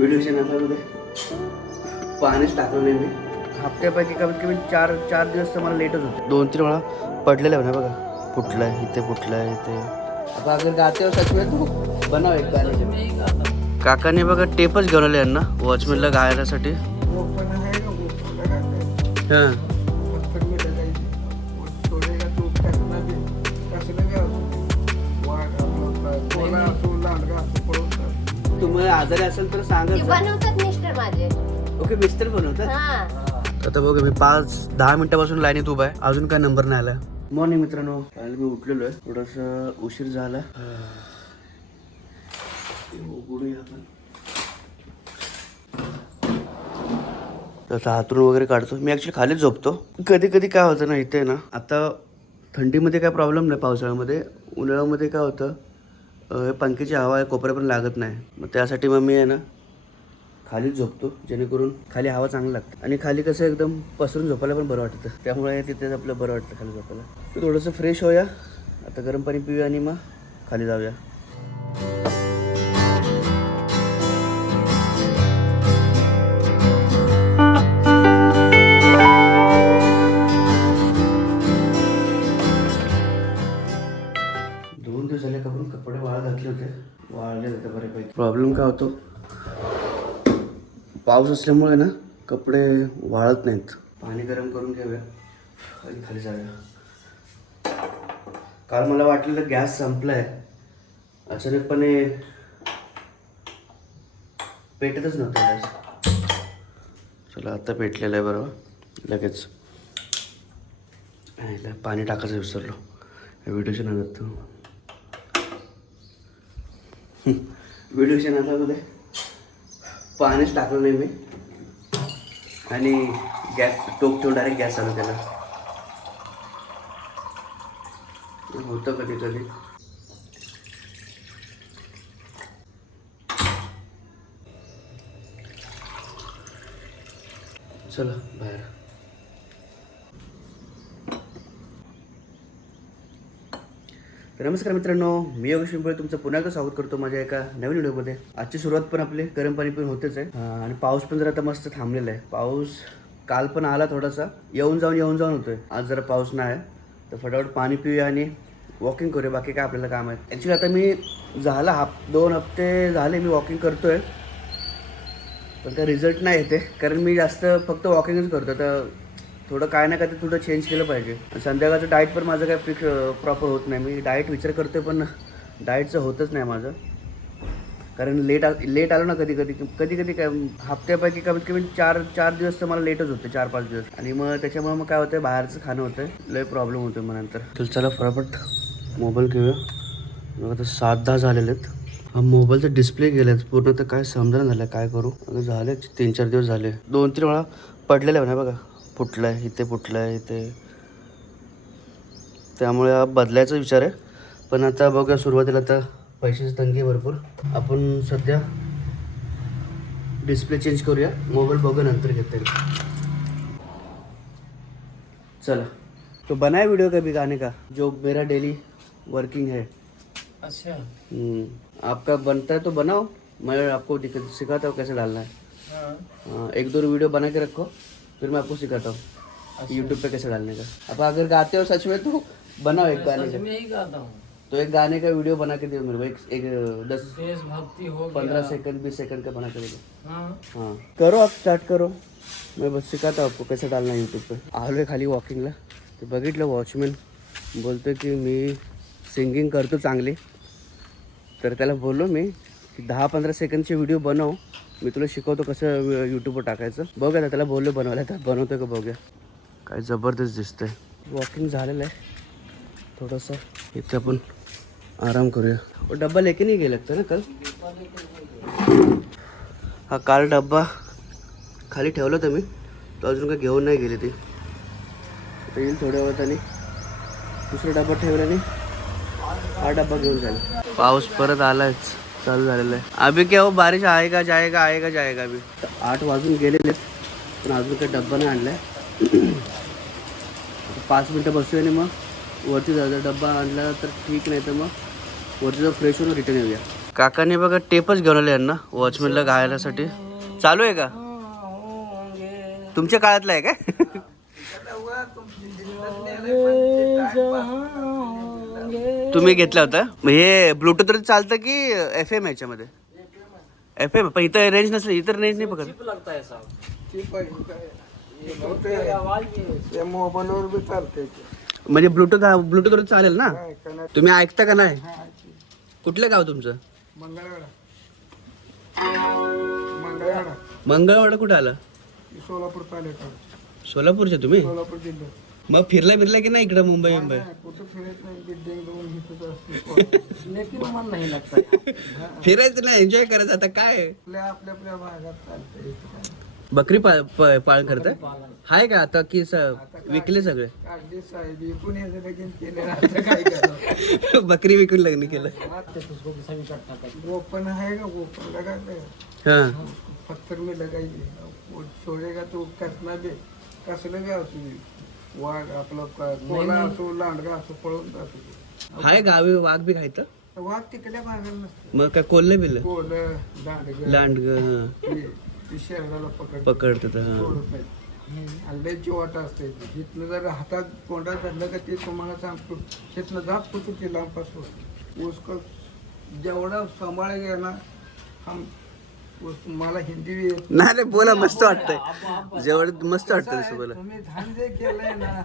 व्हिडिओच्या नादामध्ये पाणीच टाकलं नाही मी. हप्त्यापैकी कमीत कमी चार दिवस तर मला लेटच होते. 2-3 वेळा पडलेलं आहे ना बघा, फुटलंय इथे, फुटलंय इथे. आता अगर गाते हो सच में तू बनाव एक गाणे. काकाने बघा टेपच घेऊन आले यांना वॉचमॅनला गायण्यासाठी. हां तुम्हाला आजारी असेल तर सांगा. बनवतात मिस्टर माझे. ओके, मिस्टर बनवतात. आता बघा मी 5-10 मिनिटापासून लाईनीत उभा आहे, अजून काय नंबर नाही आला. मॉर्निंग मित्रांनो, काल मी उठलेलो आहे, थोडंसं उशीर झाला. त्याचा हातरून वगैरे काढतो. मी ॲक्च्युली खालीच झोपतो. कधी कधी काय होतं ना, इथे ना आता थंडीमध्ये काय प्रॉब्लेम नाही, पावसाळ्यामध्ये. उन्हाळ्यामध्ये काय होतं, पंख्याची हवा आहे कोपऱ्यापर्यंत लागत नाही. मग त्यासाठी मग मी आहे ना खालीच झोपतो, जेणेकरून खाली हवा चांगली लागते. आणि खाली कसं एकदम पसरून झोपायला पण बरं वाटतं. त्यामुळे तिथेच आपलं बरं वाटतं खाली झोपायला. तर थोडंसं फ्रेश होऊया, आता गरम पाणी पिऊया आणि मग खाली जाऊया. कपडे वाळत घातले होते, वाळले होते बऱ्यापैकी. प्रॉब्लेम काय होतो, पाऊस असल्यामुळे ना कपडे वाळत नाहीत. पाणी गरम करून घेऊया आणि खाली जाऊया. काल मला वाटलेलं गॅस संपला आहे, अचानकपणे पेटतच नव्हतं गॅस. चला आता पेटलेलं आहे बरोबर. लगेच पाणी टाकायचं विसरलो व्हिडिओच्या नादात. व्हिडिओच्या नादामध्ये पाणीच टाकलं नाही मी आणि गॅस टोक ठेवून डायरेक्ट गॅस चालू केला. होतं कधी कधी. चला बाहेर. तर नमस्कार मित्रांनो, मी योगेश पिंपळे तुमचं पुन्हा एकदा स्वागत करतो माझ्या एका नवीन व्हिडिओमध्ये. आजची सुरुवात पण आपली गरम पाणी पिऊन होतेच आहे. आणि पाऊस पण जरा आता मस्त थांबलेला आहे. पाऊस काल पण आला थोडासा, येऊन जाऊन होतोय. आज जरा पाऊस नाही आहे, तर फटाफट पाणी पिऊया आणि वॉकिंग करूया. बाकी काय आपल्याला काम आहे. ॲक्च्युली आता मी झाला 2 हप्ते झाले मी वॉकिंग करतोय, पण काय रिझल्ट नाही येते. कारण मी जास्त फक्त वॉकिंगच करतो. तर थोडं काय ना काय तर थोडं चेंज केलं पाहिजे. संध्याकाळचं डाएट पण माझं काय फिक्स प्रॉपर होत नाही. मी डाएट विचार करतोय पण डाएटचं होतच नाही माझं. कारण लेट आलो ना कधी काय हप्त्यापैकी कमीत कमी 4 दिवस तर मला लेटच होते, 4-5 दिवस. आणि मग त्याच्यामुळे मग काय होतं, बाहेरचं खाणं होतं, लय प्रॉब्लेम होतो मग नंतर. तर चला फटाफट मोबाईल घेऊया. मग आता 7-10 झालेले आहेत. हा मोबाईलचा डिस्प्ले गेला आहे पूर्ण, तर काय समजा झालं काय करू. आता झाले 3-4 दिवस झाले. 2-3 वेळा पडलेलं आहे ना बघा, फुटलं आहे इथे, फुटलं आहे इथे. त्यामुळे हा बदलायचा विचार आहे. पण आता बघा, सुरुवातीला आता पैशाची तंगी भरपूर. आपण सध्या डिस्प्ले चेंज करूया, मोबाईल बघू नंतर घेता येईल. चला, तो बनाए वीडियो कभी गाने का जो मेरा डेली वर्किंग है. अच्छा आपका बनता है तो बनाओ, मैं आपको सिखाता हूँ कैसे डालना है. हाँ. 1-2 वीडियो बना के रखो, फिर मैं आपको सिखाता हूँ यूट्यूब पे कैसे डालने का. अब अगर गाते हो सच में तो बनाओ एक गाने सच का. में ही गाता हूँ. तो एक गाने का वीडियो बना के दो मेरे को. एक 10-15 देशभक्ति हो गया. सेकंड 20 सेकंड का बना के दे दो. हाँ. हाँ करो, आप स्टार्ट करो, मैं बस सिखाता हूँ आपको कैसे डालना है यूट्यूब पे. आलोय खाली वॉकिंगला, ते बघितलं वॉचमॅन बोलतो की मी सिंगिंग करतो चांगली. तर त्याला बोललो मी की 10-15 सेकंडचे व्हिडिओ बनव, मी तुला शिकवतो कसं यूट्यूबवर टाकायचं. बघूया, त्याला बोललो बनवायला, तर बनवतोय का बघूया. काय जबरदस्त दिसतंय. वॉकिंग झालेलं आहे थोडंसं. इथे आपण आराम करूया. और डब्बा लेके नहीं गेले ना कल. हा काल डब्बा खाली ठेवला होता मी, तो अजून काय घेऊन नाही गेली ती. आता येईल थोड्या वेळात आणि दुसरा डब्बा ठेवल्याने हा डब्बा घेऊन जाईल. पाऊस परत आलाच, चालू झालेला आहे. अभी क्या हो, बारिश आएगा जाएगा अभी. 8 वाजून गेलेले पण अजून काही डब्बा नाही आणलाय. 5 मिनटं बसूया आणि मग वरती जायचं. डब्बा आणला तर ठीक, नाही तर मग वरती जाऊ फ्रेश होऊन रिटर्न येऊया. काकाने बघा टेपच घेऊन आले यांना वॉचमॅनला घालायसाठी. चालू आहे का तुमच्या काळातला आहे काय? तुम्ही घेतला होता हे ब्लूटूथ चालतं की FM याच्यामध्ये? FM पण इथं रेंज नसली, इतर रेंज नाही पकडत. लगता है साहब मोबाईलवर बी चालते म्हणजे ब्लूटूथ चालेल ना? तुम्ही ऐकता का नाही? कुठलं गाव तुमचं? मंगळवाडा मंगळवाडा मंगळवाडा कुठं आलं? सोलापूर तालुका सोलापूरचे तुम्ही? सोलापूर जिल्ह्यात. मग फिरला की नाही इकडं मुंबई मुंबई? कुठं फिरत नाही, बिल्डिंग दोन घेतच असते. लेकिन मन नहीं लगता है। फिरायचं नाही, एन्जॉय करायचं. आता काय आपल्या भागात चालते. बकरी पालन करताय? हाय का आता की विकले सगळे? काढली साहेब एकूण याचं लगीन केलं, आता काय करावं? बकरी विकून लग्न केलं. उसको भी सभी कटना है। गोपन आहे का? गोपन लगाते हा पत्थर में लगाइए, वो छोड़ेगा तो कसना दे. कसलं काय असू दे, वाघ आपलं कोला असो लांडगा असो पळून जातो. हाय गावी वाघ बी खायचं? वाघ तिकडल्या भागाला नसतं. मग काय कोल्हे बिल कोल लांडग लांड ते शहराला पकडतात. हा सोडत नाही. अंड्याची वाट असते. जिथनं जर हातात तोंडात धरलं का ते तुम्हाला सांगतो, तिथनं जात होतो ते लांबपासून उसक जेवढा सांभाळ घ्या ना. हम मला हिंदी बी येत नाही बोला, मस्त वाटतंय. जेवढं मस्त वाटतं तसं बोला. तुम्ही धान जे केलंय ना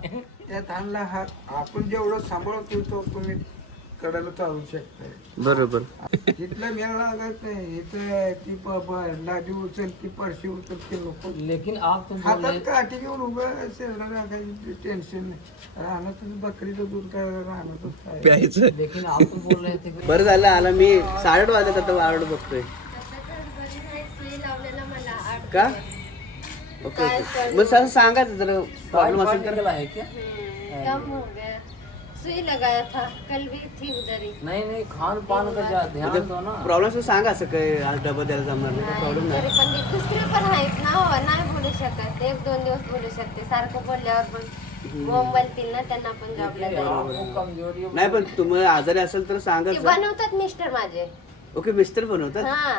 त्या धानला हात आपण जेवढं सांभाळतो तो तुम्ही कडायला चालू शकताय. बरोबर. इथलं मेळ लागत नाही. इथं ती लादी उचल ती परशी उचल ती नको. लेकिन आप तो बोल हातात रहे काठी घेऊन उभं शहराला काही टेन्शन नाही. राहण्यातच बकरीचं दूध काय राहण्यातच काय. प्यायचं. लेकिन आप तो बोल रहे थे कि बरं झालं आला मी. 8:30 वाजत आता वारड बघतोय का? Okay okay. मग सर सांगायचं जर प्रॉब्लेम असेल तर. निकला है क्या? कम हो गया. सुई लगाया था, कल भी थी उधर ही. नहीं खान पान का ध्यान दो ना. प्रॉब्लेम असेल सांगा. असं काय आज डबा द्यायला जमणार नाही, प्रॉब्लेम तरी नाही. पण ते दुसरे पण आहेत ना हो, नाही बोलू शकत. 1-2 दिवस बोलू शकते. सारखं बोलल्यावर पण मोबाईल ना त्यांना पण जॉबला जाईल. आपको कमजोरी नाही पण तुम्हाला आजारी असेल तर ते सांगायचं. बनवतात मिस्टर माझे. ओके मिस्टर बनवतात. हा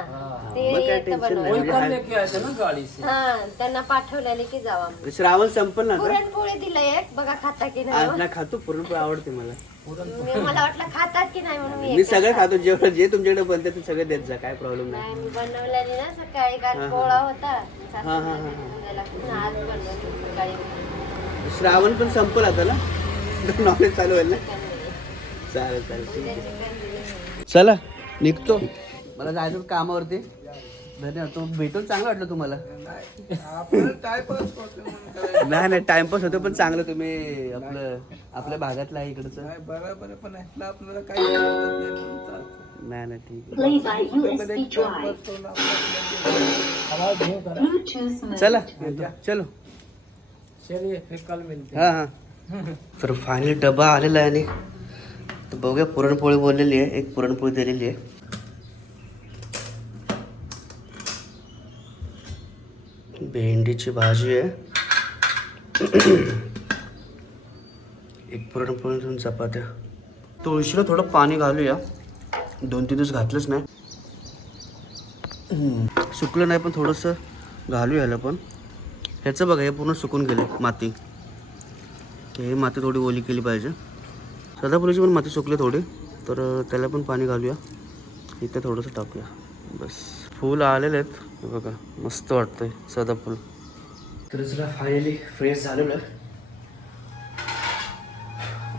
ते मग काय येतं टेन्शन नाही. कोई बनवायला. कल लेके आए थे ना गाड़ी से. हा त्यांना पाठवलेले की जावा. श्रावण संपल ना आता? पुरणपोळी दिलंय एक, बघा खाता की नाही. आज ना खातो, पुरणपोळी आवडते मला. मला वाटलं खातात की नाही म्हणून मी मी एकच सगळं खाते. खातो. जेवढं जे तुमच्याकडे बनते ते सगळं देत जा, काय प्रॉब्लेम नाही. नाही मी बनवलेली ना सकाळी. काल पोळा होता. हा, हा. आज बनवली सकाळी. श्रावण पण संपल आता ना, नॉलेज चालू होईल ना. चालेल चालेल ठीक आहे. चला निघतो, मला जायचं होतं कामावरती. धन्यवाद. तो भेटून चांगलं वाटलं तुम्हाला? आपल्याला टाइमपास होतो म्हणून करायचं. नाही टाइमपास होतो पण चांगलं. तुम्ही आपल्या भागातलं आहे इकडचं. नाही, बरोबर आहे, पण ह्यातलं आपल्याला काही समजत नाही म्हणून चालतं. नाही ठीक आहे. Play by USB आपल्याला एक drive. टाइमपास करून आपलं आवाज नहीं करा. Bluetooth mode. चला चलो. चलिए फिर कल मिलते हां हां. तर फायनली डबा आलेला आहे. आणि तर बघूया, पुरणपोळी बोललेली आहे, एक पुरणपोळी दिलेली आहे. भेंडीची भाजी आहे, एक पुरणपोळी, 2 चपात्या. तुळशीला थोडं पाणी घालूया. 2-3 दिवस घातलंच नाही. सुकलं नाही पण थोडंसं घालूया ह्याला पण. ह्याचं बघा हे पूर्ण सुकून गेले माती. हे माती थोडी ओली केली पाहिजे. सदाफुलीची पण माती सुकली थोडी, तर त्याला पण पाणी घालूया. इथे थोडंसं टाकूया बस. फूल आलेले आहेत हे बघा, मस्त वाटतंय सदाफूल. तर चला फायनली फ्रेश झालेलं आहे.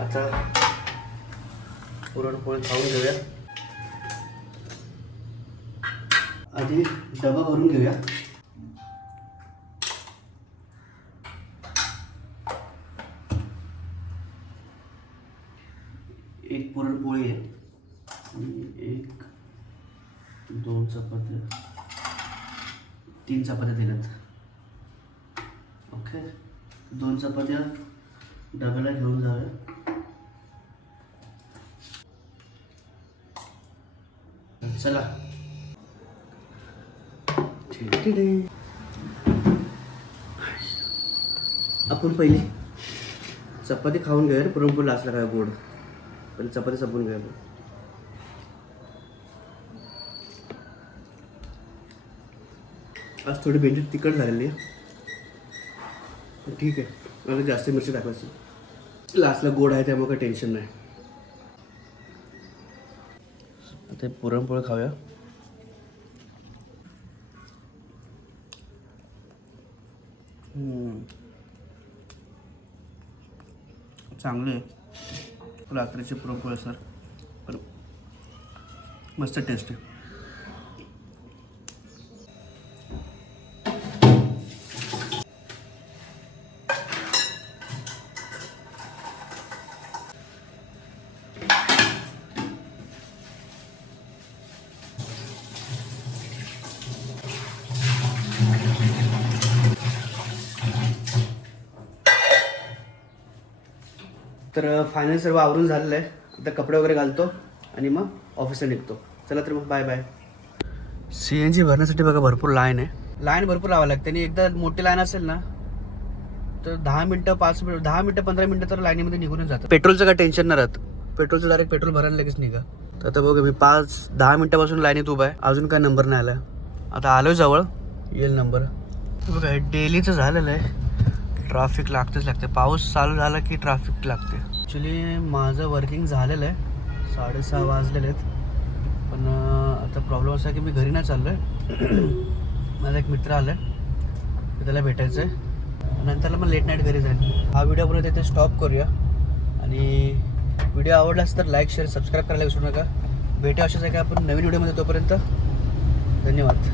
आता पुरणपोळी खाऊन घेऊया. आधी डबा भरून घेऊया. एक पुरणपोळी आहे आणि 1-2 चपात्या, 3 चपात्या दिल्यात. ओके, 2 चपात्या डब्याला घेऊन जाऊया. चला आपण पहिली चपाती खाऊन घेऊया. पुरणपोळी असला काय गोड, पण चपाती संपून घ्या. आज थोडी भेंडी तिखट झालेली आहे. ठीक आहे, मला जास्त मिरची टाकायची. लास्टला गोड आहे त्यामुळे काही टेन्शन नाही. आता पुरणपोळी खाऊया. चांगले आहे रात्रीचे पुरणपोळी सर, पण मस्त टेस्ट आहे. तर फायनल सर्व आवरून झालेलं आहे. आता कपडे वगैरे घालतो आणि मग ऑफिसला निघतो. चला तर मग बाय बाय. CNG भरण्यासाठी बघा भरपूर लाईन आहे. लाईन भरपूर लावावं लागते आणि एकदा मोठी लाईन असेल ना तर 10 मिनटं 15 मिनटं तर लाईनीमध्ये निघूनच जातं. पेट्रोलचं काय टेन्शन नाही राहत. पेट्रोलचं डायरेक्ट पेट्रोल भरायला लगेच निघा. तर आता बघा मी 5-10 मिनटापासून लाईनीत उभा आहे, अजून काय नंबर नाही आला. आता आलोय जवळ, येईल नंबर. बघा डेलीचं झालेलं आहे. ट्रॅफिक लागतेच लागते. पाऊस चालू झाला की ट्रॅफिक लागते. ॲक्च्युली माझं वर्किंग झालेलं आहे, 6:30 वाजलेले आहेत. पण आता प्रॉब्लेम असा की मी घरी नाही चाललो आहे. माझा एक मित्र आला आहे, त्याला भेटायचं आहे. नंतरला मग लेट नाईट घरी जाईल. हा व्हिडिओ परत इथे स्टॉप करूया. आणि व्हिडिओ आवडलास तर लाईक शेअर सबस्क्राईब करायला विसरू नका. भेटू अशाच आहे का आपण नवीन व्हिडिओमध्ये. तोपर्यंत धन्यवाद.